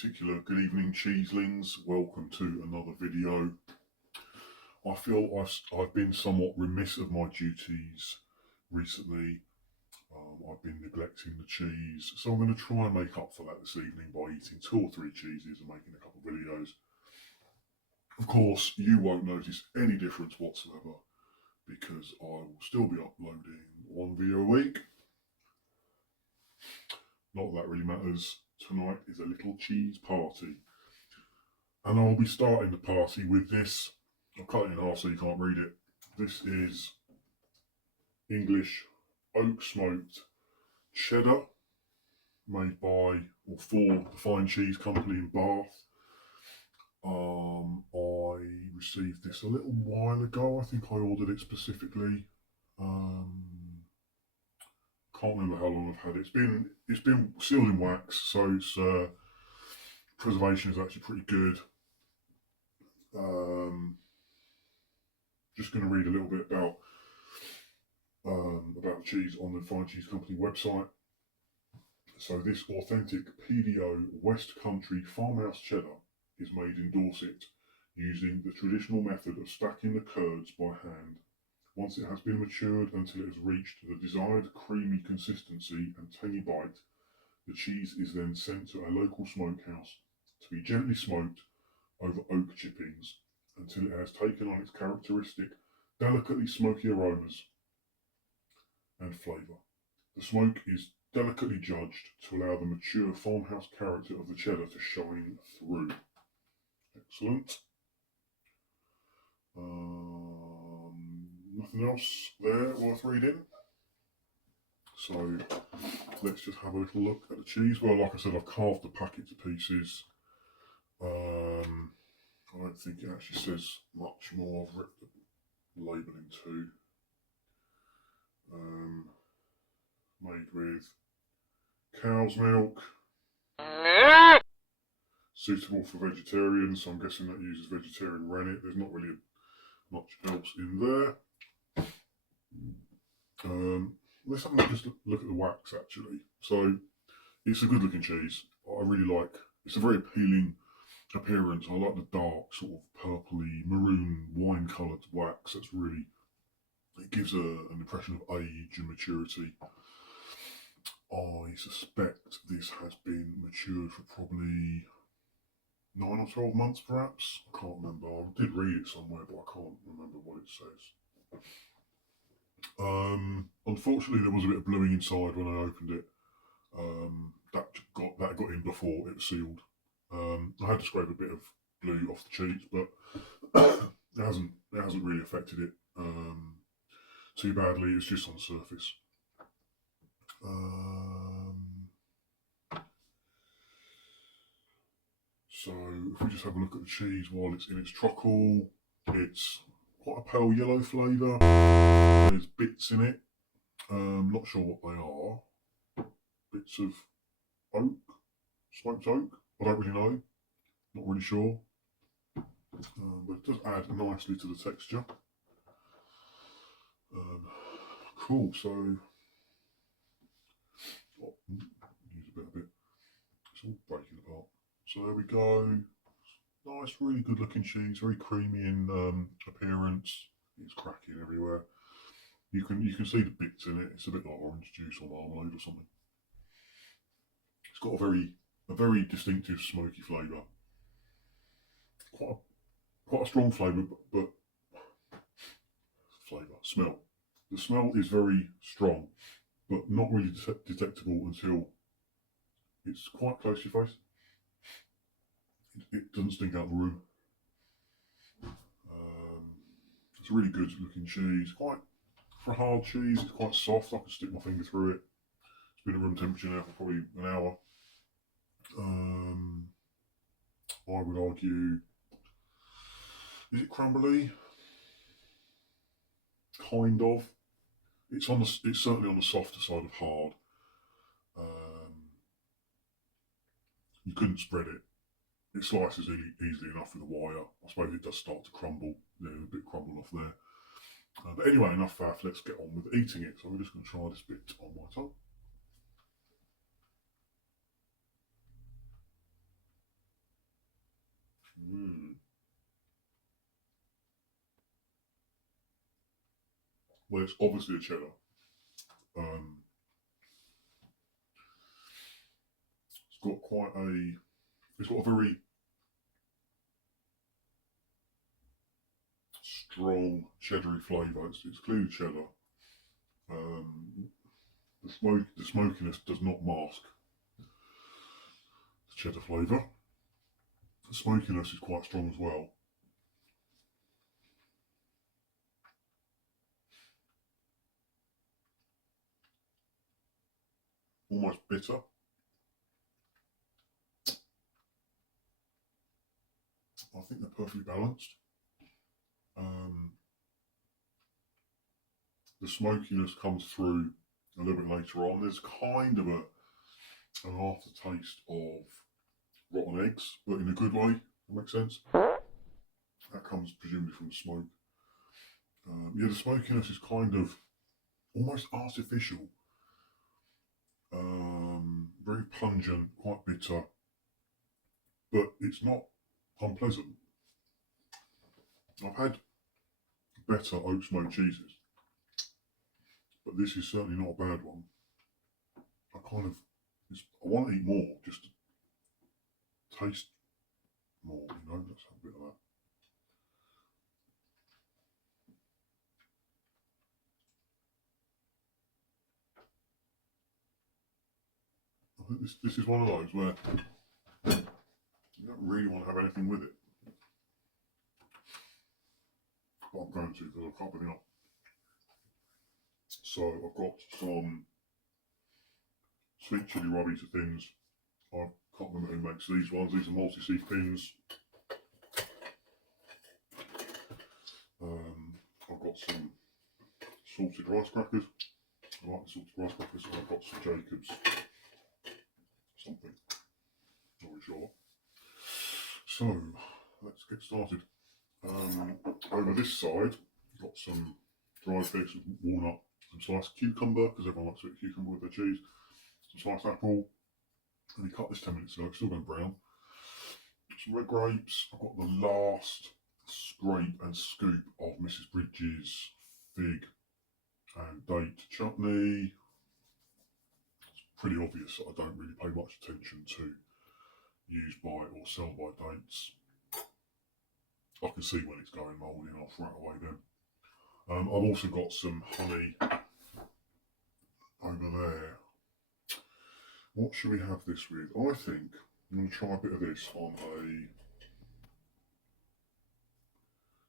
particular, good evening cheeselings, welcome to another video. I feel I've been somewhat remiss of my duties recently. I've been neglecting the cheese, so I'm going to try and make up for that this evening by eating 2 or 3 cheeses and making a couple of videos. Of course, you won't notice any difference whatsoever because I will still be uploading 1 video a week. Not that really matters. Tonight is a little cheese party. And I'll be starting the party with this. I'll cut it in half so you can't read it. This is English oak smoked cheddar made by or for the Fine Cheese Company in Bath. I received this a little while ago. I think I ordered it specifically. Can't remember how long I've had it. It's been sealed in wax, so its preservation is actually pretty good. Just going to read a little bit about the cheese on the Fine Cheese Company website. So this authentic PDO West Country farmhouse cheddar is made in Dorset using the traditional method of stacking the curds by hand. Once it has been matured until it has reached the desired creamy consistency and tangy bite, the cheese is then sent to a local smokehouse to be gently smoked over oak chippings until it has taken on its characteristic, delicately smoky aromas and flavour. The smoke is delicately judged to allow the mature farmhouse character of the cheddar to shine through. Excellent. Nothing else there worth reading. So let's just have a little look at the cheese. Well, like I said, I've carved the packet to pieces. I don't think it actually says much more. I've ripped the label in two. Made with cow's milk. Suitable for vegetarians, so I'm guessing that uses vegetarian rennet. There's not really much else in there. Let's have a look at the wax actually. So it's a good looking cheese. I really like. It's a very appealing appearance. I like the dark sort of purpley maroon wine coloured wax. That's really, it gives an impression of age and maturity. I suspect this has been matured for probably 9 or 12 months perhaps. I can't remember. I did read it somewhere, but I can't remember what it says. Unfortunately, there was a bit of bluing inside when I opened it. That got in before it was sealed. I had to scrape a bit of glue off the cheese, but it hasn't really affected it too badly. It's just on the surface. So if we just have a look at the cheese while it's in its truckle, it's quite a pale yellow flavour. There's bits in it. Not sure what they are. Bits of oak, smoked oak. I don't really know. Not really sure. But it does add nicely to the texture. Cool. So use a bit. It's all breaking apart. So there we go. Nice, really good looking cheese. Very creamy in appearance. It's cracking everywhere. You can see the bits in it. It's a bit like orange juice or marmalade or something. It's got a very distinctive smoky flavour. Quite a strong flavour, but smell. The smell is very strong, but not really detectable until it's quite close to your face. It doesn't stink out the room. It's a really good looking cheese. For a hard cheese, it's quite soft. I can stick my finger through it. It's been at room temperature now for probably an hour. I would argue, is it crumbly? Kind of. It's certainly on the softer side of hard. You couldn't spread it. It slices easily enough with a wire. I suppose it does start to crumble. There's a bit crumbled off there. But anyway, enough faff. Let's get on with eating it. So we're just going to try this bit on my tongue. Well, it's obviously a cheddar. It's got a very strong cheddary flavour. It's clearly cheddar. The smokiness does not mask the cheddar flavour. The smokiness is quite strong as well. Almost bitter. I think they're perfectly balanced. The smokiness comes through a little bit later on. There's kind of an aftertaste of rotten eggs, but in a good way. That makes sense. That comes presumably from the smoke. Yeah, the smokiness is kind of almost artificial. Very pungent, quite bitter, but it's not unpleasant. I've had better oat smoked cheeses, but this is certainly not a bad one. I want to eat more, just to taste more, you know, let's have a bit of that. I think this is one of those where you don't really want to have anything with it. But I'm going to because I can't put it up. So I've got some sweet chilli rubby to thins. I can't remember who makes these ones. These are multi-seed thins. I've got some salted rice crackers. I like the salted rice crackers. And I've got some Jacobs something. Not really sure. So let's get started. Over this side, I've got some dried figs, walnut, some sliced cucumber, because everyone likes sweet cucumber with their cheese, some sliced apple, and you cut this 10 minutes ago, it's still going brown. Some red grapes. I've got the last scrape and scoop of Mrs. Bridges' fig and date chutney. It's pretty obvious that I don't really pay much attention to use by or sell by dates. I can see when it's going mouldy and I'll throw it away then. I've also got some honey over there. What should we have this with? I think I'm going to try a bit of this on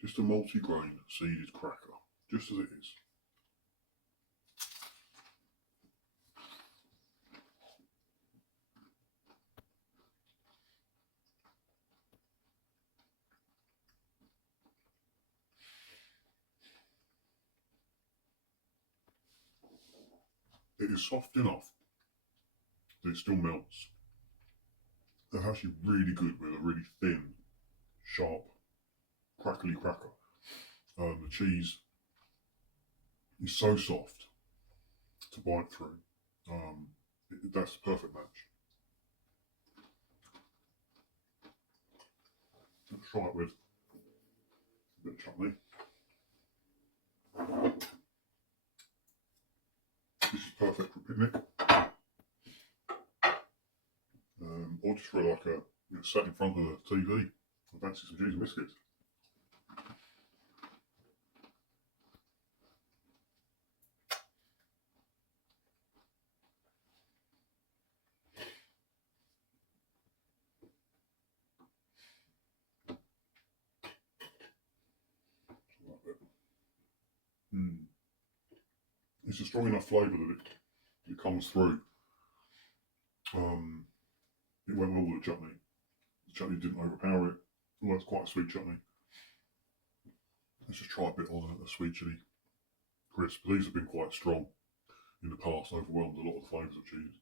just a multi-grain seeded cracker, just as it is. It is soft enough that it still melts. They're actually really good with a really thin, sharp, crackly cracker. The cheese is so soft to bite through. That's the perfect match. Let's try it with a bit of chutney. This is perfect for a picnic. Or just for like sat in front of the TV and fancy some cheese and biscuits. It's a strong enough flavour that it comes through. It went well with the chutney. The chutney didn't overpower it. Although it's quite a sweet chutney. Let's just try a bit on a sweet chilli crisp. These have been quite strong in the past, overwhelmed a lot of the flavours of cheese.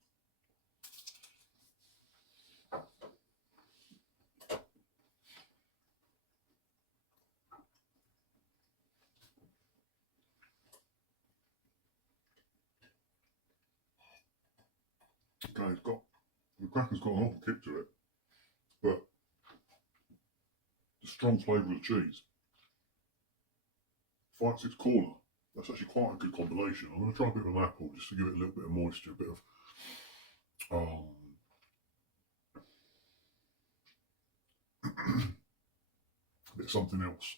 Okay, the cracker's got an awful kick to it, but the strong flavour of the cheese fights its corner That's actually quite a good combination. I'm going to try a bit of an apple just to give it a little bit of moisture, a bit of a bit of something else.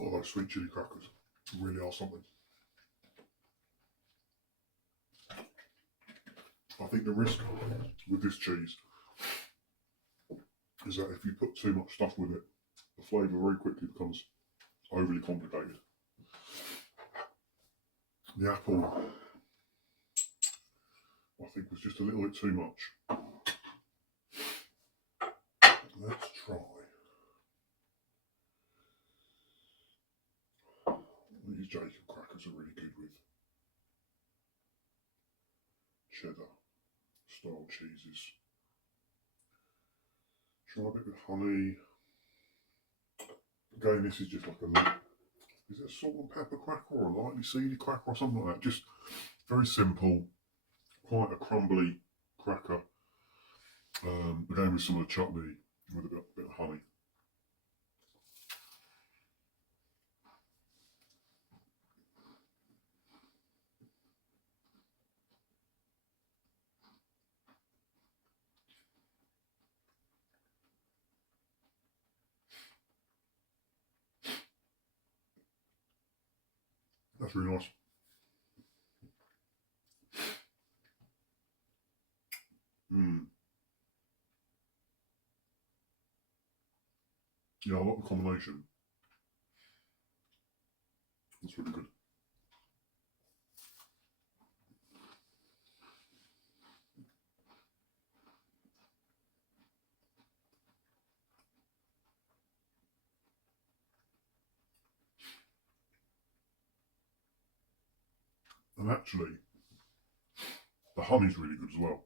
Oh, those sweet chili crackers really are something. I think the risk with this cheese is that if you put too much stuff with it, the flavour very quickly becomes overly complicated. The apple, I think, was just a little bit too much. Let's try. These Jacob crackers are really good with cheddar style cheeses. Try a bit with honey. Again, this is just like is it a salt and pepper cracker or a lightly seedy cracker or something like that? Just very simple, quite a crumbly cracker. Again with some of the chutney with a bit of honey. That's really nice. Yeah, I like the combination. That's really good. And actually, the honey's really good as well.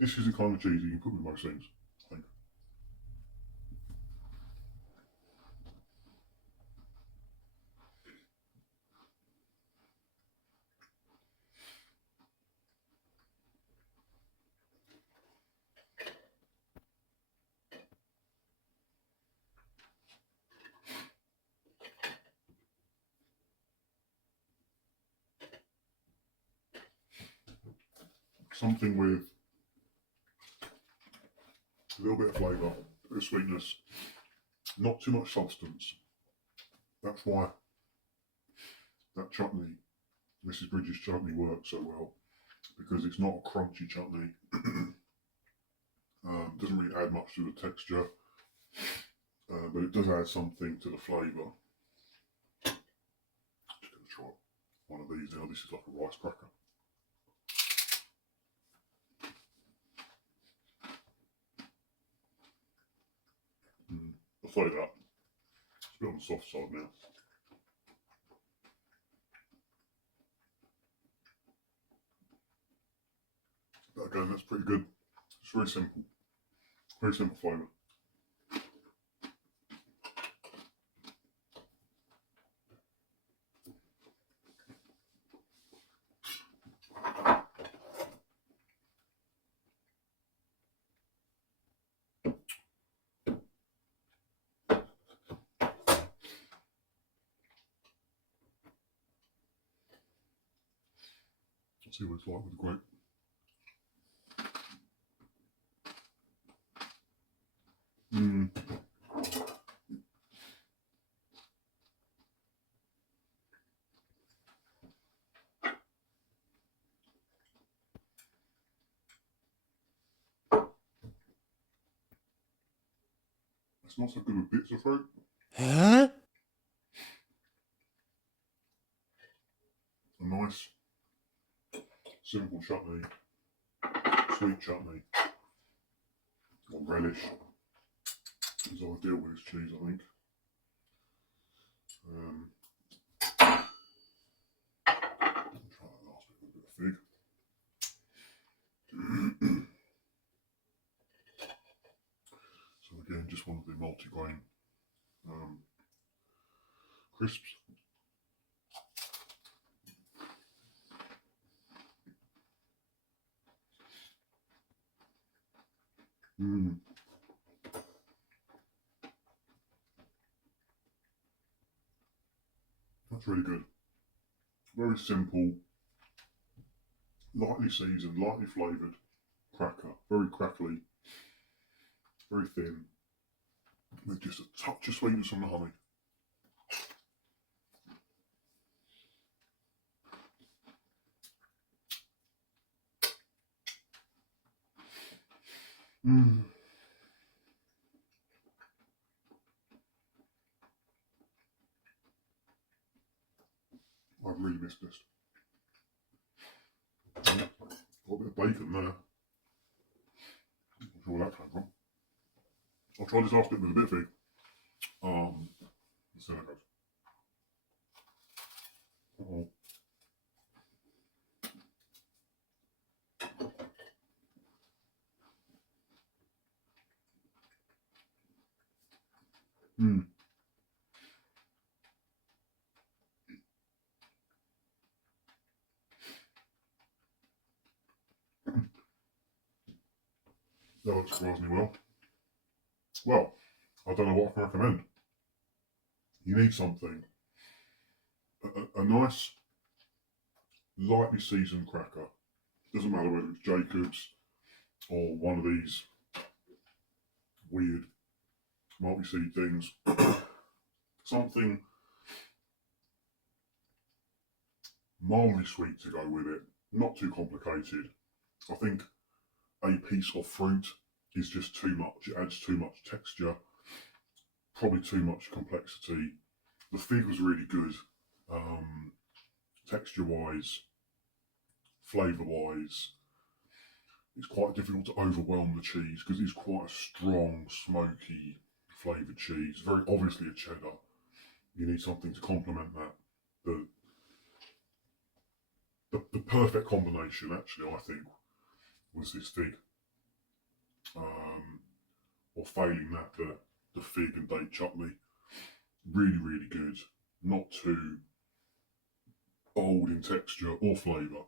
This is the kind of cheese you can put with most things, I think. Something with a little bit of flavour, a bit of sweetness, not too much substance. That's why that chutney, Mrs. Bridges' chutney, works so well, because it's not a crunchy chutney. Doesn't really add much to the texture, but it does add something to the flavour. Just going to try one of these now. This is like a rice cracker. I'll throw that. It's a bit on the soft side now. But again, that's pretty good. It's very simple. Very simple flavour. Let's see what it's like with the grape. It's not so good with bits of fruit. Huh? A nice, simple chutney, sweet chutney, or relish is ideal with this cheese, I think. Try that last bit with a bit of fig. just one of the multi-grain crisps. That's really good. Very simple, lightly seasoned, lightly flavoured cracker. Very crackly, very thin, with just a touch of sweetness from the honey. I've really missed this. Got a bit of bacon there. Not sure where that came from. I'll try this last bit with a bit of fig. Let's see how that goes. Uh-oh. That looks surprisingly well. Well, I don't know what I can recommend. You need something. A nice, lightly seasoned cracker. Doesn't matter whether it's Jacob's or one of these weird multi-seed things. Something mildly sweet to go with it. Not too complicated. I think a piece of fruit is just too much. It adds too much texture, probably too much complexity. The fig was really good, texture-wise, flavour-wise. It's quite difficult to overwhelm the cheese because it's quite a strong, smoky, flavoured cheese. Very obviously a cheddar. You need something to complement that. The perfect combination, actually, I think, was this fig. Or failing that, the fig and date chutney. Really, really good. Not too bold in texture or flavour.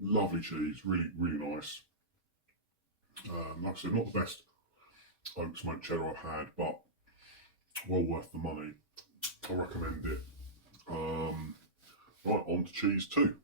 Lovely cheese, really, really nice. Like I said, not the best oak smoked cheddar I've had, but well worth the money. I recommend it. Right, on to cheese 2.